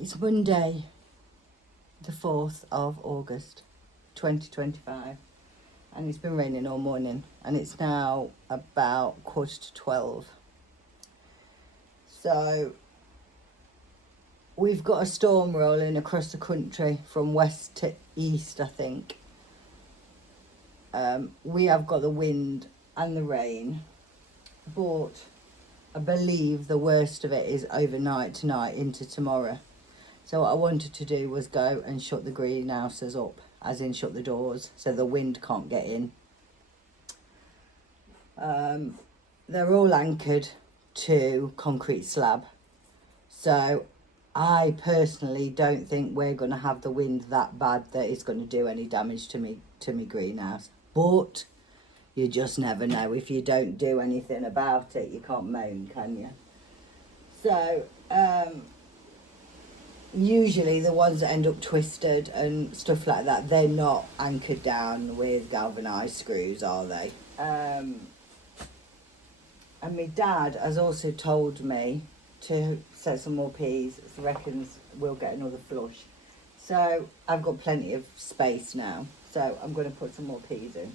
It's Monday, the 4th of August, 2025, and it's been raining all morning, and it's now about 11:45. So we've got a storm rolling across the country from west to east, I think. We have got the wind and the rain, but I believe the worst of it is overnight tonight into tomorrow. So what I wanted to do was go and shut the greenhouses up, as in shut the doors, so the wind can't get in. They're all anchored to concrete slab. So I personally don't think we're going to have the wind that bad that it's going to do any damage to me greenhouse. But you just never know. If you don't do anything about it, you can't moan, can you? So usually the ones that end up twisted and stuff like that, they're not anchored down with galvanised screws, are they? And my dad has also told me to set some more peas. So reckons we'll get another flush. So I've got plenty of space now. So I'm going to put some more peas in.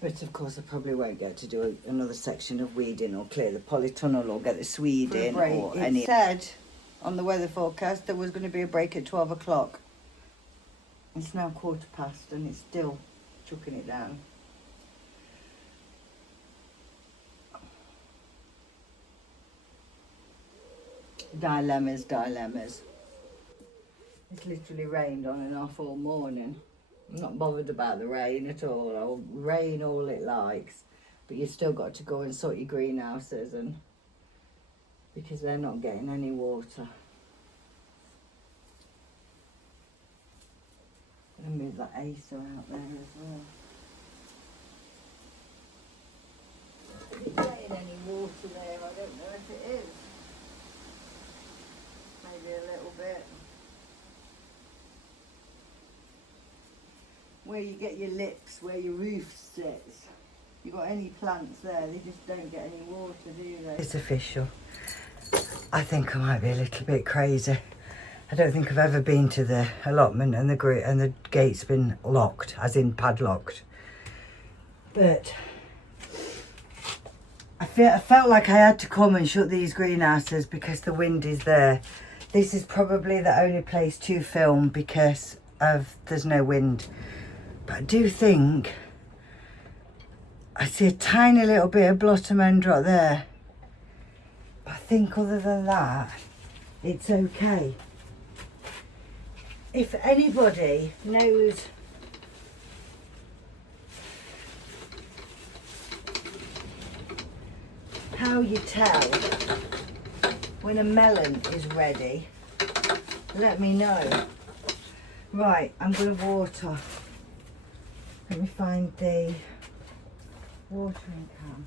But of course I probably won't get to do another section of weeding or clear the polytunnel or get the swede in or any. It said on the weather forecast there was going to be a break at 12 o'clock. It's now 15:15 and it's still chucking it down. Dilemmas. It's literally rained on and off all morning. I'm not bothered about the rain at all. I'll rain all it likes, but you've still got to go and sort your greenhouses, and because they're not getting any water. I'm gonna move that acer out there as well. Is it getting any water there? I don't know if it is. Maybe a little bit. Where you get your lips, where your roof sits, you got any plants there, they just don't get any water, do they? It's official. I think I might be a little bit crazy. I don't think I've ever been to the allotment and the gate's been locked, as in padlocked. But I felt like I had to come and shut these greenhouses because the wind is there. This is probably the only place to film because there's no wind. But I do think I see a tiny little bit of blossom end right there. But I think other than that, it's okay. If anybody knows how you tell when a melon is ready, let me know. Right, I'm going to water. Let me find the watering can.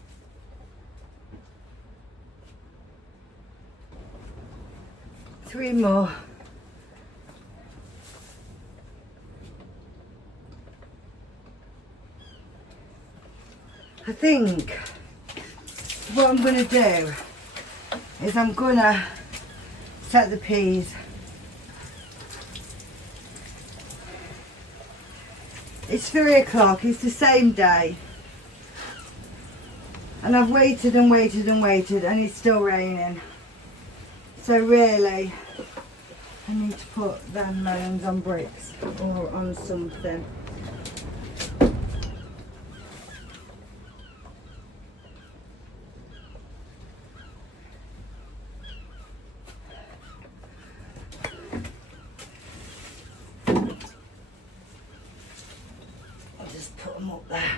Three more. I think what I'm going to do is I'm going to set the peas. It's 3 o'clock, it's the same day, and I've waited and it's still raining. So really, I need to put them melons on bricks or on something. Up there.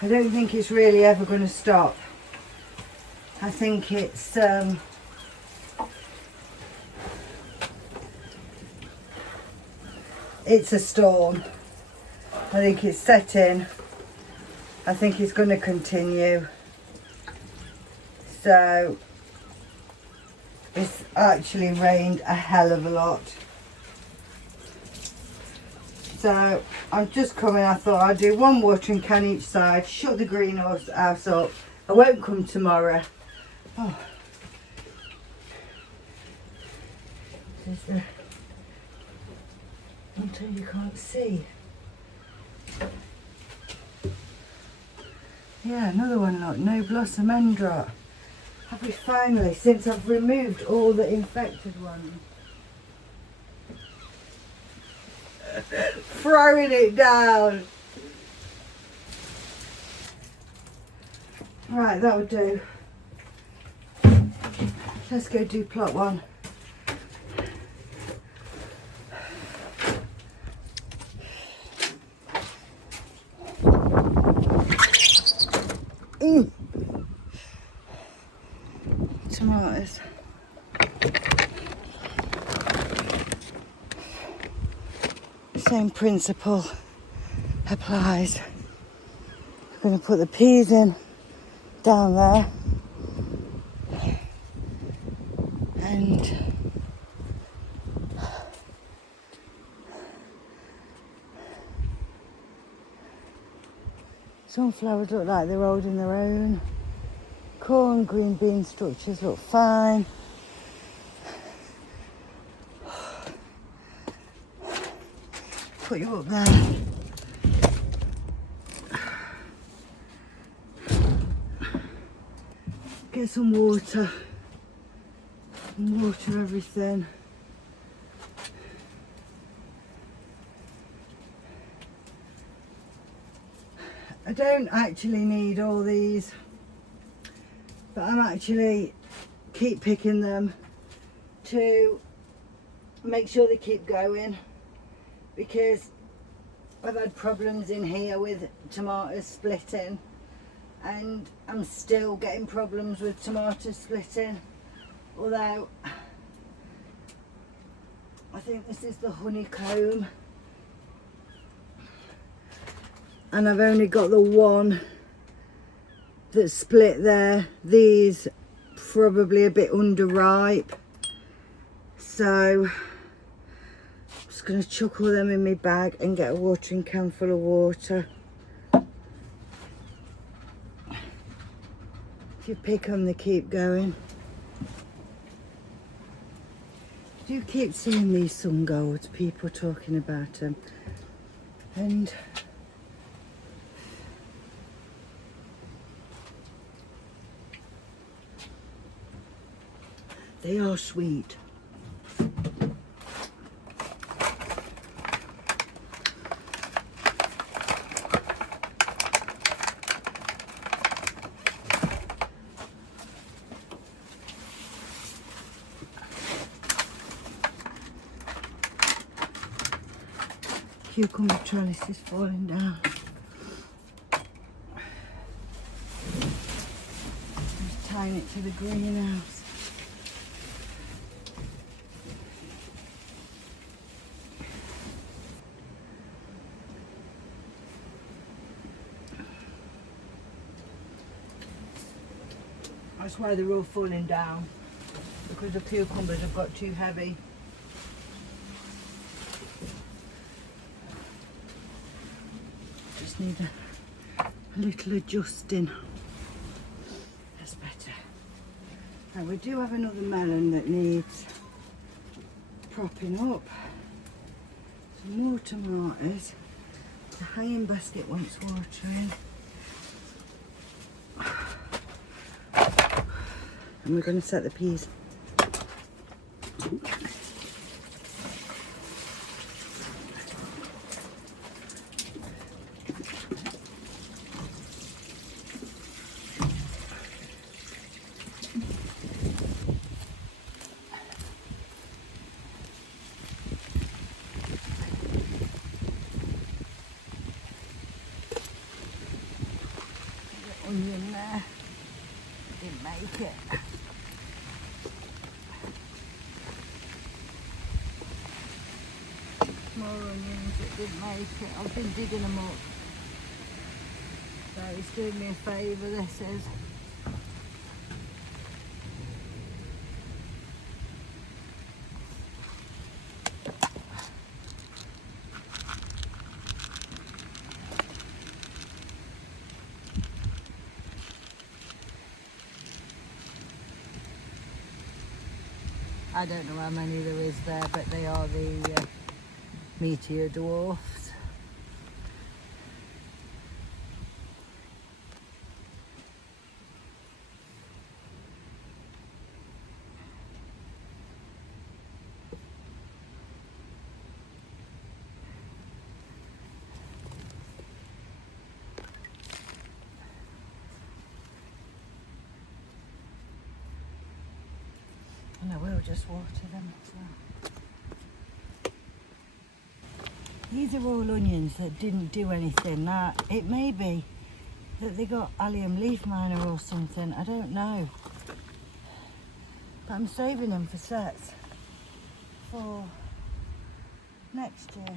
I don't think it's really ever going to stop. I think it's a storm. I think it's setting. I think it's going to continue. So it's actually rained a hell of a lot. So I'm just coming. I thought I'd do one watering can each side, shut the greenhouse up. I won't come tomorrow. Oh. Until you can't see. Yeah, another one, look, no blossom end rot. Have we finally, since I've removed all the infected ones, throwing it down. Right, that'll do. Let's go do plot one. Tomatoes. Same principle applies. I'm going to put the peas in down there and sunflowers look like they're holding their own. Corn, green bean structures look fine. Put you up there. Get some water and water everything. I don't actually need all these, but I'm actually keep picking them to make sure they keep going, because I've had problems in here with tomatoes splitting, and I'm still getting problems with tomatoes splitting, although I think this is the honeycomb and I've only got the one that split there. These probably a bit underripe, so I'm just going to chuck all them in my bag and get a watering can full of water. If you pick them, they keep going. Do you keep seeing these sun golds, people talking about them, and they are sweet. Cucumber trellis is falling down. Just tying it to the greenhouse. That's why they're all falling down, because the cucumbers have got too heavy. Just need a little adjusting. That's better. Now we do have another melon that needs propping up. Some more tomatoes. The hanging basket wants watering. And we're going to set the peas. Onion there. Didn't make it. More onions that didn't make it. I've been digging them up. So he's doing me a favour, this is. I don't know how many there is there, but they are the meteor dwarfs. And I will just water them as well. These are all onions that didn't do anything. Now, it may be that they got allium leaf miner or something, I don't know. But I'm saving them for sets for next year.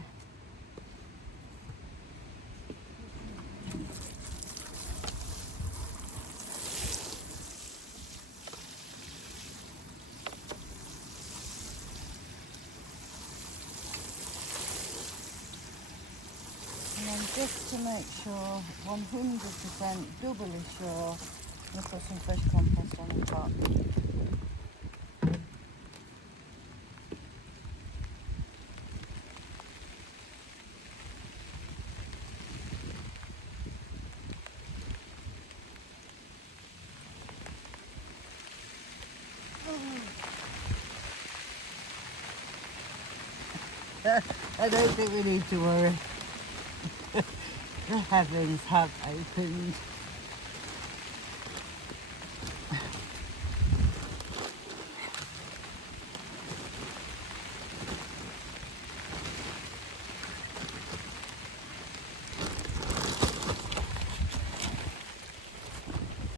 And then just to make sure, 100% doubly sure, I'm going to put some fresh compost on the top. I don't think we need to worry. The heavens have opened.